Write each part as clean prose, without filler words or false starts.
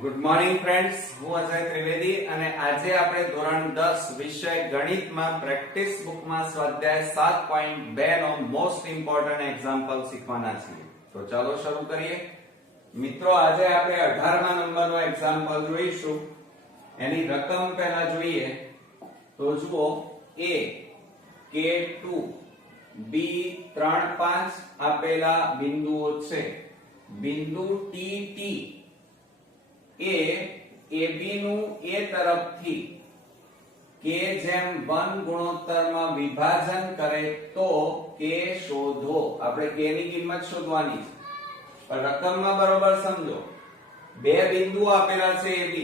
Good morning friends, હું અજય ત્રિવેદી અને આજે આપણે ધોરણ 10 વિષય ગણિતમાં પ્રેક્ટિસ બુકમાં સ્વાધ્યાય 7.2 નો મોસ્ટ ઇમ્પોર્ટન્ટ એક્ઝામ્પલ શીખવાના છીએ. તો ચાલો શરૂ કરીએ. મિત્રો, આજે આપણે 18મા નંબરનો એક્ઝામ્પલ જોઈશું. એની રકમ પહેલા જોઈએ તો જુઓ, A K2 B 3 5 આપેલા બિંદુઓ છે. બિંદુ TT એ AB નું A તરફથી k જેમ 1 ગુણોત્તરમાં વિભાજન કરે તો k શોધો. આપણે k ની કિંમત શોધવાની છે, પણ રકમમાં બરોબર સમજો. બે બિંદુઓ આપેલા છે AB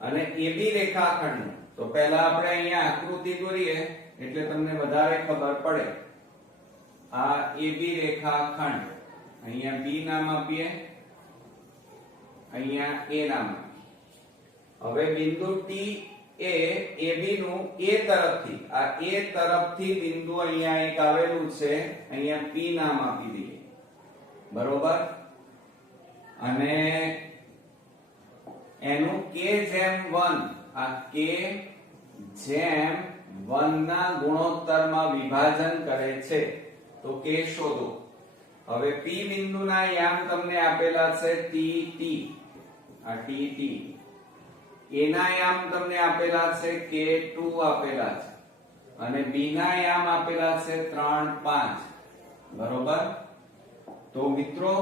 અને AB રેખાખંડ. તો પહેલા આપણે અહીંયા આકૃતિ દોરીએ એટલે તમને વધારે ખબર પડે. આ AB રેખાખંડ, અહીંયા B નામ આપીએ, અહીંયા A નામ. હવે બિંદુ T એ AB નું A તરફથી, આ A તરફથી બિંદુ અહીંયા એક આવેલું છે, અહીંયા P નામ આપી દઈએ, બરોબર. અને એનું k જેમ 1, આ k જેમ 1 ના ગુણોત્તરમાં વિભાજન કરે છે તો k શોધો. હવે P બિંદુના યામ તમને આપેલા છે TT, આ TT. A ના યામ તમને આપેલા છે K2 આપેલા છે અને B ના યામ આપેલા છે 3 5, બરોબર. તો મિત્રો,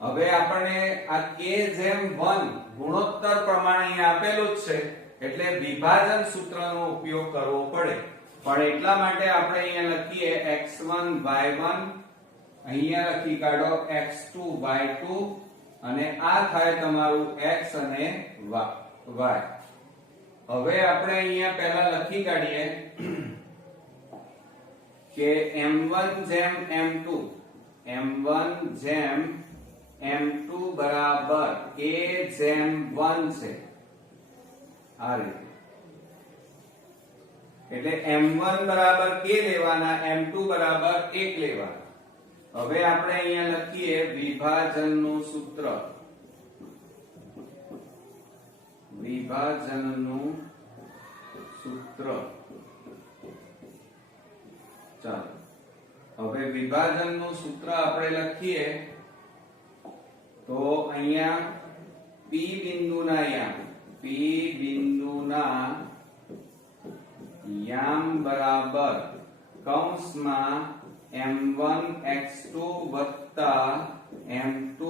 હવે આપણે આ k જેમ 1 ગુણોત્તર પ્રમાણે આપેલું જ છે એટલે વિભાજન સૂત્રનો ઉપયોગ કરવો પડે. પણ એટલા માટે આપણે અહીંયા લખીએ x1 y1, અહીંયા લખી કાઢો x2 y2 અને આ થાય તમારું x અને y. હવે આપણે અહીંયા પહેલા લખી કાઢીએ કે m1 જેમ m2, m1 જેમ m2 બરાબર k જેમ 1 છે. આ રીતે એટલે m1 બરાબર k લેવાના, m2 બરાબર 1 લેવાના. હવે આપણે અહીંયા લખીએ વિભાજનનું સૂત્ર. વિભાજનનું સૂત્ર. ચાલો, હવે વિભાજનનું સૂત્ર આપણે લખીએ તો અહીંયા P બિંદુના યામ, P બિંદુના યામ બરાબર કૌંસમાં m1 x2 વત્તા m2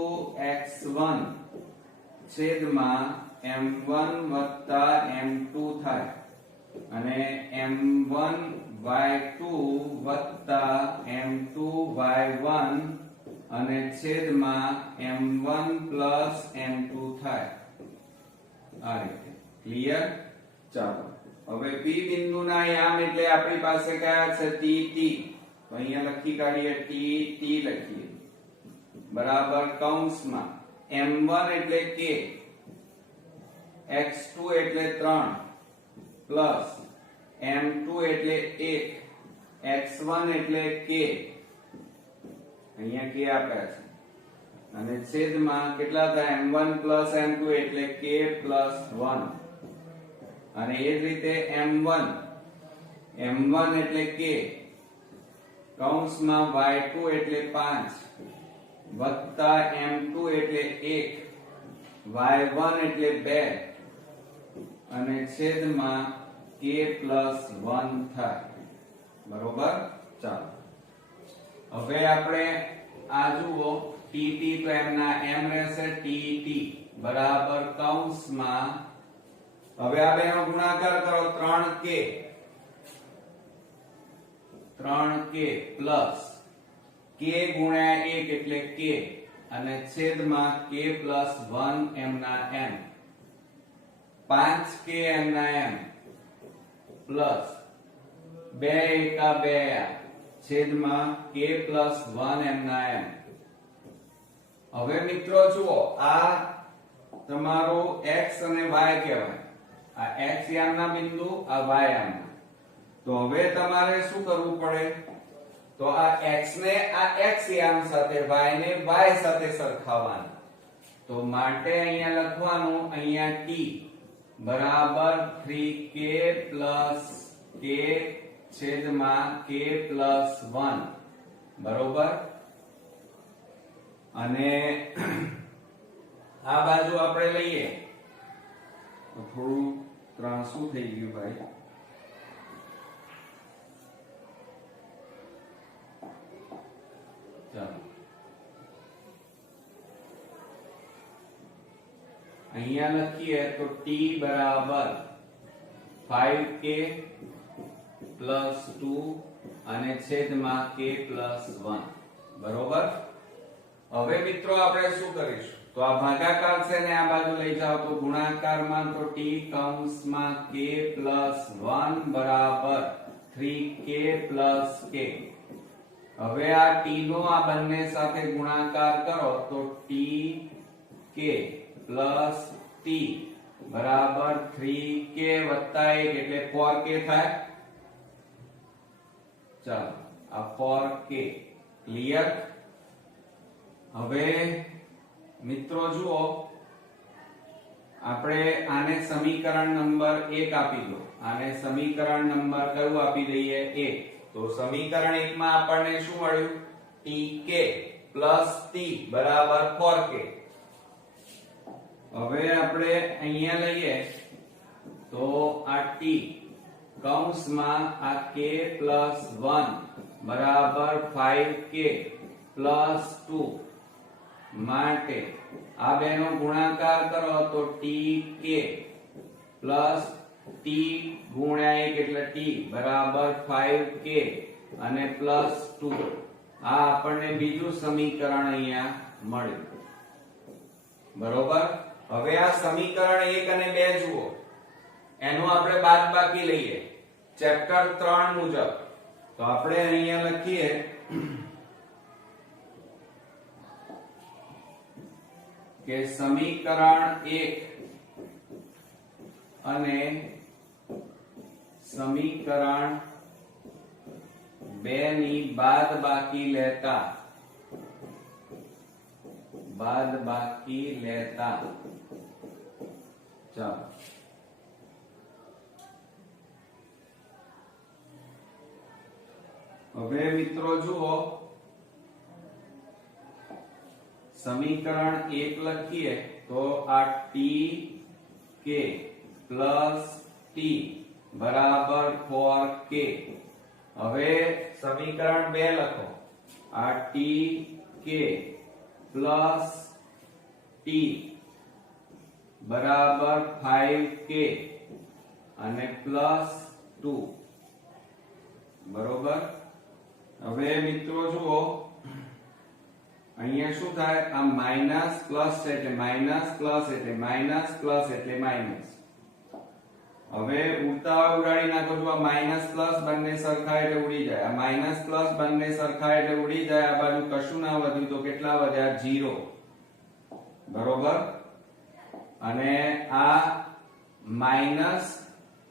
x1 છેદમાં m1 વત્તા m2 થાય અને m1 y2 વત્તા m2 y1 અને છેદમાં m1 પ્લસ m2 થાય. આ રીતે ક્લિયર? ચાલો, હવે P બિંદુના યામ એટલે આપણી પાસે કયા છે? TT. તો અહીંયા લખી કાઢીએ TT લખીએ, બરાબર કૌંસમાં m1 એટલે k, x2 એટલે 3 પ્લસ m2 એટલે 1, x1 એટલે k, અહીંયા k આપ્યા છે, અને છેદમાં કેટલા થાય? m1 પ્લસ m2 એટલે k પ્લસ 1. અને એ જ રીતે m1 એટલે k, કૌંસમાં y2 એટલે 5 વત્તા m2 એટલે 1, y1 એટલે 2 અને છેદમાં k પ્લસ 1 થાય, બરોબર. ચાલો, હવે આપણે આ જુઓ TT, તો એમના m રહેશે TT બરાબર કૌંસમાં, હવે આ બેનો ગુણાકાર કરો 3k પ્લસ k ગુણ્યા 1 એટલે k અને છેદમાં k પ્લસ 1 એમના m, 5k એમના m પ્લસ 2 એકા 2 છેદમાં k પ્લસ 1 એમના m. હવે મિત્રો જુઓ, આ તમારો x અને y કહેવાય. આ x યામના બિંદુ, આ y યામના. તો હવે તમારે શું કરવું પડે? તો આ x ને આ x યામ સાથે, y ને y સાથે સરખાવવાના. તો માટે અહીંયા લખવાનું અહીંયા t બરાબર 3k plus k છેદમાં k plus 1 બરોબર. અને આ બાજુ આપણે લઈએ તો થોડું ત્રાંસું થઈ ગયું ભાઈ. ચાલો અહીંયા લખીએ તો t બરાબર 5k plus 2 અને છેદમાં k plus 1 બરોબર. હવે મિત્રો આપણે શું કરીશું તો આ ભાગાકાર છે ને આ બાજુ લઈ જાઓ તો ગુણાકારમાં તો t કૌંસમાં k plus 1 બરાબર 3k plus k. હવે આ t નો આ બંને સાથે ગુણાકાર કરો તો t k plus t બરાબર 3k વત્તા 1 એટલે 4k થાય. ચાલો આ 4k ક્લિયર. હવે મિત્રો જુઓ આપણે આને સમીકરણ નંબર 1 આપી દો. આને સમીકરણ નંબર કયું આપી દઈએ 1. તો સમીકરણ 1 માં આપણને શું મળ્યું tk plus t બરાબર 4k. હવે આપણે અહીંયા લઈએ તો આ t કૌંસમાં આ k plus 1 બરાબર 5k plus 2 માટે આ બેનો ગુણાકાર કરો તો tk plus t ગુણ્યા 1 એટલે t બરાબર 5k અને plus 2. આ આપણને બીજું સમીકરણ અહીંયા મળ્યું બરોબર. હવે આ સમીકરણ 1 અને 2 જુઓ એનું આપણે બાદબાકી લઈએ ચેપ્ટર 3 મુજબ. તો આપણે અહીંયા લખીએ કે સમીકરણ 1 અને સમીકરણ 2 ની બાદબાકી લેતા ચાલો હવે મિત્રો જુઓ સમીકરણ 1 લખીએ તો આ tk plus t બરાબર 4k. હવે સમીકરણ 2 લખો આ tk plus t બરાબર 5k અને plus 2 બરોબર. હવે મિત્રો જુઓ અહીંયા શું થાય આ માઈનસ પ્લસ એટલે માઈનસ પ્લસ એટલે માઈનસ પ્લસ એટલે માઈનસ. હવે ઉડતા ઉડાડી નાખો તો આ માઈનસ પ્લસ બંને સરખા એટલે ઉડી જાય. આ માઈનસ પ્લસ બંને સરખા એટલે ઉડી જાય. આ બાજુ કશું ના વધ્યું તો કેટલા વધ્યા 0 બરોબર. અને આ માઈનસ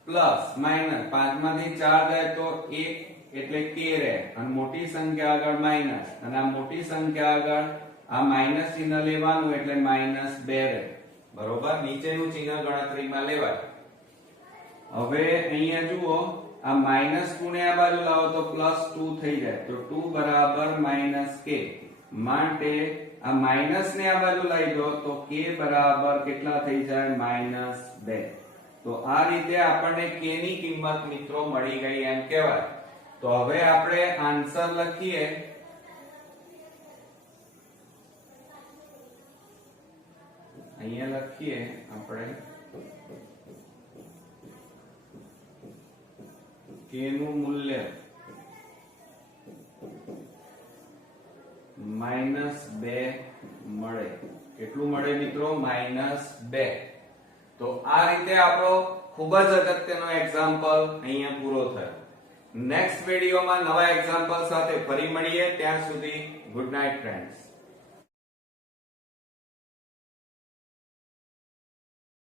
પ્લસ માઈનસ 5 માંથી 4 જાય તો 1 એટલે k રહે અને મોટી સંખ્યા આગળ માઈનસ અને આ મોટી સંખ્યા આગળ આ માઈનસ ચિહ્ન લેવાનું એટલે -2 રહે બરોબર. નીચેનું ચિહ્ન ગણતરીમાં લેવાય. હવે અહીંયા જુઓ આ માઈનસ ગુણ્યા આ બાજુ લાવો તો +2 થઈ જાય તો 2 બરાબર -k. માટે આ માઈનસ ને આ બાજુ લઈ દો તો k બરાબર કેટલા થઈ જાય -2. તો આ રીતે આપણને k ની કિંમત મિત્રો મળી ગઈ એમ કહેવાય. તો હવે આપણે આન્સર લખીએ અહીંયા લખીએ આપણે k નું મૂલ્ય -2 મળે. કેટલું મળે મિત્રો -2. તો આ રીતે આપણો ખૂબ જ અગત્યનો એક્ઝામ્પલ અહીંયા પૂરો થયો. નેક્સ્ટ વિડિયોમાં નવા એક્ઝામ્પલ સાથે ફરી મળીએ. ત્યાં સુધી ગુડ નાઇટ ફ્રેન્ડ્સ.